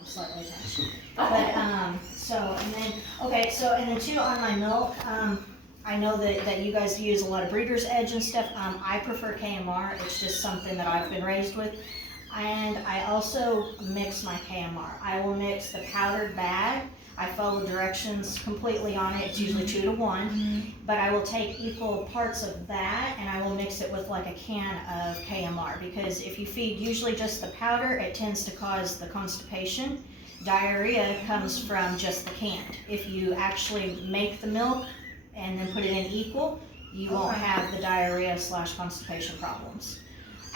I'm slightly tense. But, so, and then, okay, so, and then too, on my milk, I know that you guys use a lot of Breeder's Edge and stuff. I prefer KMR. It's just something that I've been raised with. And I also mix my KMR. I will mix the powdered bag. I follow directions completely on it. It's usually 2 to 1. But I will take equal parts of that and I will mix it with like a can of KMR. Because if you feed usually just the powder, it tends to cause the constipation. Diarrhea comes from just the canned. If you actually make the milk and then put it in equal, you won't have the diarrhea / constipation problems.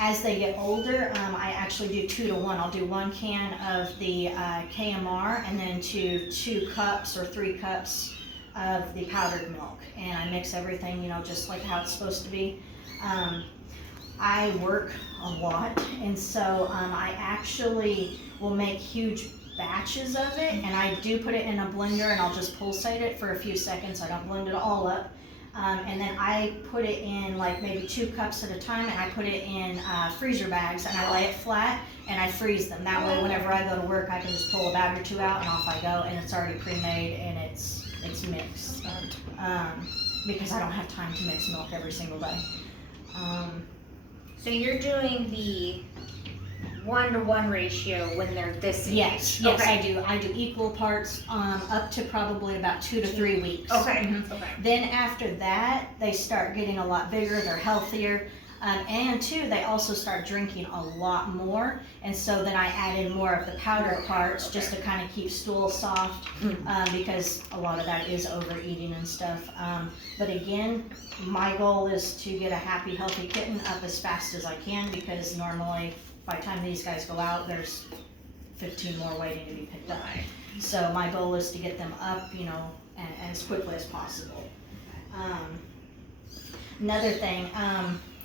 As they get older, I actually do 2 to 1. I'll do 1 can of the KMR and then 2 cups or 3 cups of the powdered milk. And I mix everything, you know, just like how it's supposed to be. I work a lot, and so I actually will make huge batches of it, and I do put it in a blender and I'll just pulsate it for a few seconds. I don't blend it all up. And then I put it in like maybe 2 cups at a time, and I put it in freezer bags and I lay it flat and I freeze them. That way whenever I go to work I can just pull a bag or 2 out and off I go, and it's already pre-made and it's mixed. Because I don't have time to mix milk every single day. So you're doing the 1-to-1 ratio when they're this age? Yes, okay. I do equal parts up to probably about 2 to 3 weeks. Okay. Okay. Then after that, they start getting a lot bigger, they're healthier, and too, they also start drinking a lot more, and so then I add in more of the powder parts just to kind of keep stool soft, because a lot of that is overeating and stuff. But again, my goal is to get a happy, healthy kitten up as fast as I can, because normally by the time these guys go out, there's 15 more waiting to be picked up. So my goal is to get them up, you know, as quickly as possible. Another thing,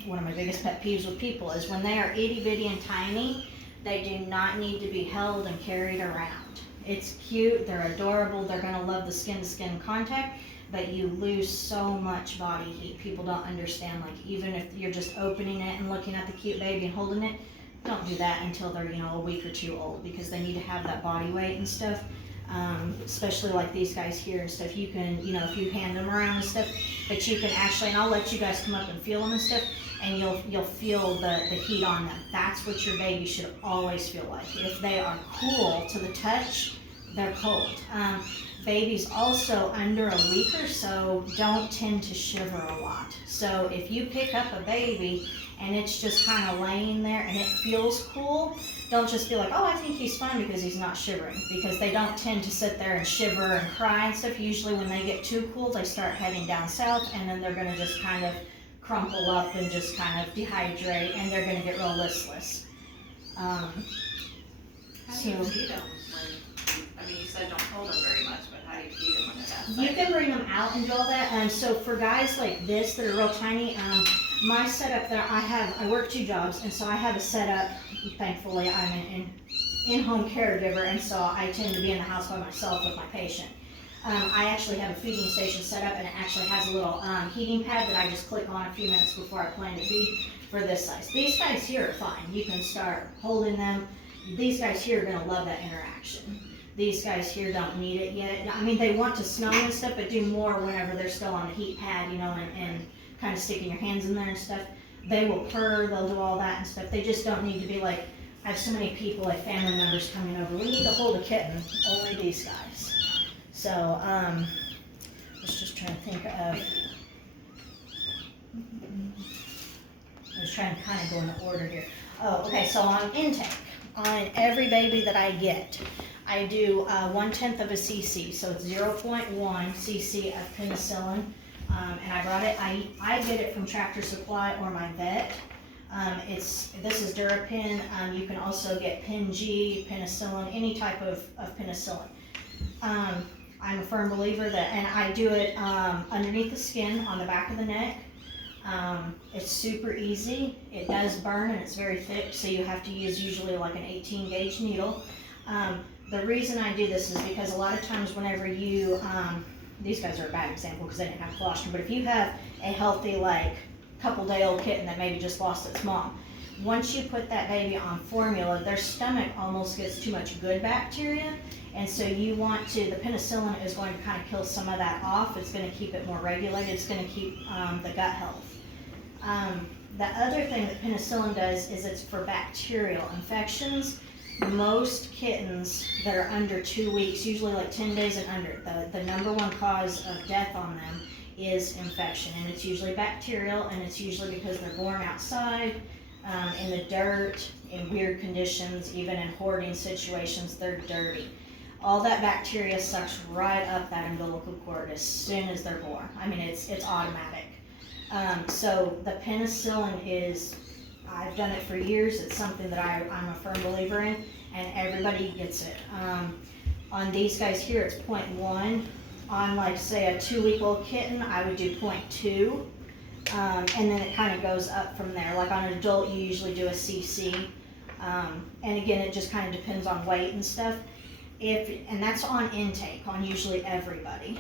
one of my biggest pet peeves with people is when they are itty bitty and tiny, they do not need to be held and carried around. It's cute, they're adorable, they're gonna love the skin to skin contact, but you lose so much body heat. People don't understand, like even if you're just opening it and looking at the cute baby and holding it, don't do that until they're, you know, a week or 2 old, because they need to have that body weight and stuff. Especially like these guys here and stuff, you can, you know, if you hand them around and stuff, but you can actually, and I'll let you guys come up and feel them and stuff, and you'll feel the heat on them. That's what your baby should always feel like. If they are cool to the touch, they're cold. Babies also under a week or so don't tend to shiver a lot. So if you pick up a baby and it's just kind of laying there and it feels cool, don't just be like, oh, I think he's fine because he's not shivering, because they don't tend to sit there and shiver and cry and stuff. Usually when they get too cool, they start heading down south, and then they're going to just kind of crumple up and just kind of dehydrate, and they're going to get real listless. How do you feed them I mean, you said don't hold them very much, but how do you feed them when they're that size? You can bring them out and do all that. So for guys like this that are real tiny, my setup that I work 2 jobs, and so I have a setup. Thankfully, I'm an in-home caregiver, and so I tend to be in the house by myself with my patient. I actually have a feeding station set up, and it actually has a little heating pad that I just click on a few minutes before I plan to feed for this size. These guys here are fine. You can start holding them. These guys here are going to love that interaction. These guys here don't need it yet. I mean, they want to smell and stuff, but do more whenever they're still on the heat pad, you know, and kind of sticking your hands in there and stuff. They will purr, they'll do all that and stuff. They just don't need to be like, I have so many people, like family members coming over, we need to hold a kitten, only these guys. So, I was just trying to think of, I was trying to kind of go in the order here. Oh, okay, so on intake, on every baby that I get, I do 1/10 of a cc, so it's 0.1 cc of penicillin. And I brought it, I get it from Tractor Supply or my vet. This is Durapin. You can also get Pen-G, penicillin, any type of penicillin. I'm a firm believer that, and I do it underneath the skin on the back of the neck. It's super easy. It does burn and it's very thick, so you have to use usually like an 18 gauge needle. The reason I do this is because a lot of times whenever you, these guys are a bad example because they didn't have colostrum, but if you have a healthy, like, couple day old kitten that maybe just lost its mom, once you put that baby on formula, their stomach almost gets too much good bacteria. And so you want to, the penicillin is going to kind of kill some of that off. It's going to keep it more regulated. It's going to keep the gut health. The other thing that penicillin does is it's for bacterial infections. Most kittens that are under 2 weeks, usually like 10 days and under, the number one cause of death on them is infection. And it's usually bacterial, and it's usually because they're born outside, in the dirt, in weird conditions, even in hoarding situations, they're dirty. All that bacteria sucks right up that umbilical cord as soon as they're born. I mean, it's automatic. So the penicillin is, I've done it for years. It's something that I'm a firm believer in, and everybody gets it. On these guys here, it's 0.1. On, like, say, a 2-week-old kitten, I would do 0.2. And then it kind of goes up from there. Like on an adult, you usually do a cc. And again, it just kind of depends on weight and stuff. And that's on intake, on usually everybody.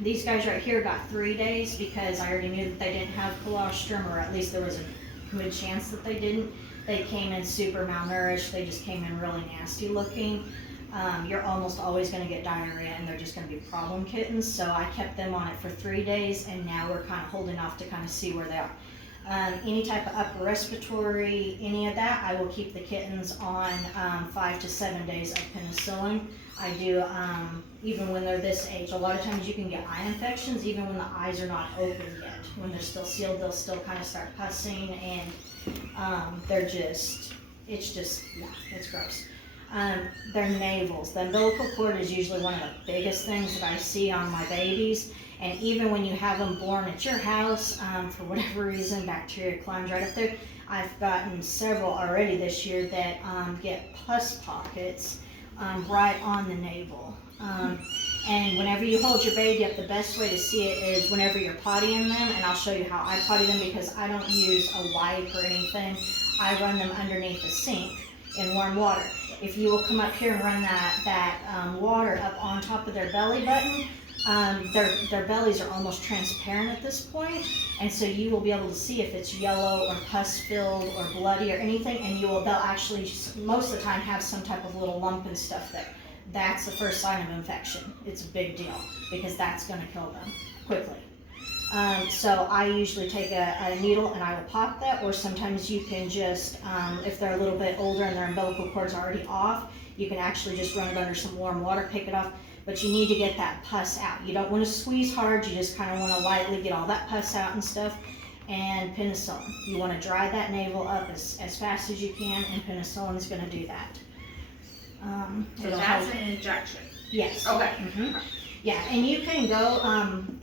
These guys right here got 3 days because I already knew that they didn't have colostrum, or at least there was a good chance that they didn't. They came in super malnourished. They just came in really nasty looking. You're almost always going to get diarrhea, and they're just going to be problem kittens. So I kept them on it for 3 days, and now we're kind of holding off to kind of see where they are. Any type of upper respiratory, any of that, I will keep the kittens on 5 to 7 days of penicillin. I do, even when they're this age. A lot of times you can get eye infections even when the eyes are not open yet. When they're still sealed, they'll still kind of start pussing, and it's gross. Their navels. The umbilical cord is usually one of the biggest things that I see on my babies. And even when you have them born at your house, for whatever reason, bacteria climbs right up there. I've gotten several already this year that get pus pockets right on the navel. And whenever you hold your baby up, the best way to see it is whenever you're pottying them, and I'll show you how I potty them because I don't use a wipe or anything. I run them underneath the sink in warm water. If you will come up here and run that water up on top of their belly button, their bellies are almost transparent at this point, and so you will be able to see if it's yellow or pus filled or bloody or anything, and they'll actually most of the time have some type of little lump and stuff there. That's the first sign of infection. It's a big deal because that's going to kill them quickly. So I usually take a needle and I will pop that, or sometimes you can just, if they're a little bit older and their umbilical cord's already off, you can actually just run it under some warm water, pick it off, but you need to get that pus out. You don't want to squeeze hard, you just kind of want to lightly get all that pus out and stuff. And penicillin. You want to dry that navel up as fast as you can, and penicillin is going to do that. So that's an injection. Yes. Okay. Mm-hmm. Yeah, and you can go,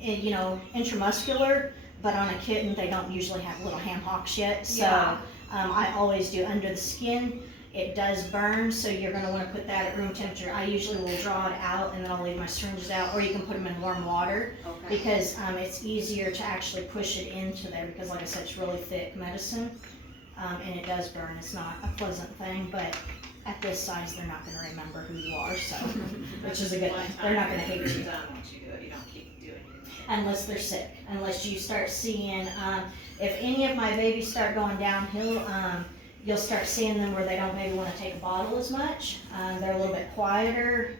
intramuscular, but on a kitten, they don't usually have little ham hocks yet. So Yeah. I always do under the skin. It does burn, so you're going to want to put that at room temperature. I usually will draw it out, and then I'll leave my syringes out, or you can put them in warm water Okay. because it's easier to actually push it into there because, like I said, it's really thick medicine, and it does burn. It's not a pleasant thing, but at this size, they're not going to remember who you are, so, which is a good thing. They're not going to hate you. Done once you do it, you don't keep doing it. Unless they're sick, unless you start seeing, if any of my babies start going downhill, you'll start seeing them where they don't maybe want to take a bottle as much. They're a little bit quieter.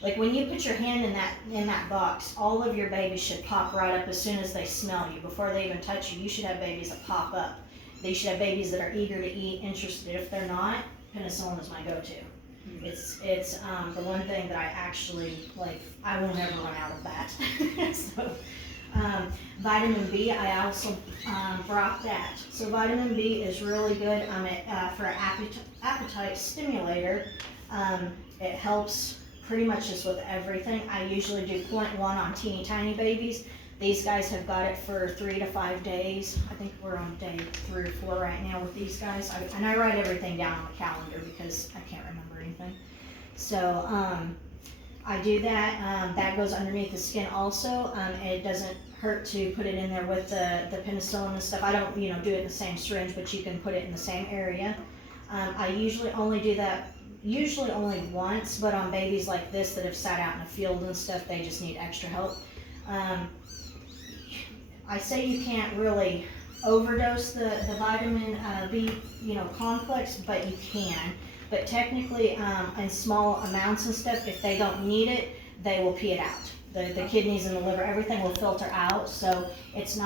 Like when you put your hand in that box, all of your babies should pop right up as soon as they smell you. Before they even touch you, you should have babies that pop up. They should have babies that are eager to eat, interested. If they're not, penicillin is my go-to. It's the one thing that I actually, like, I will never run out of that. So, vitamin B, I also brought that. So vitamin B is really good for an appetite stimulator. It helps pretty much just with everything. I usually do 0.1 on teeny tiny babies. These guys have got it for 3 to 5 days. I think we're on day 3 or 4 right now with these guys. And I write everything down on the calendar because I can't remember anything. So I do that. That goes underneath the skin also. It doesn't hurt to put it in there with the penicillin and stuff. I don't, do it in the same syringe, but you can put it in the same area. I usually only do that only once, but on babies like this that have sat out in the field and stuff, they just need extra help. I say you can't really overdose the vitamin B, complex, but you can. But technically, in small amounts and stuff, if they don't need it, they will pee it out. The kidneys and the liver, everything will filter out, so it's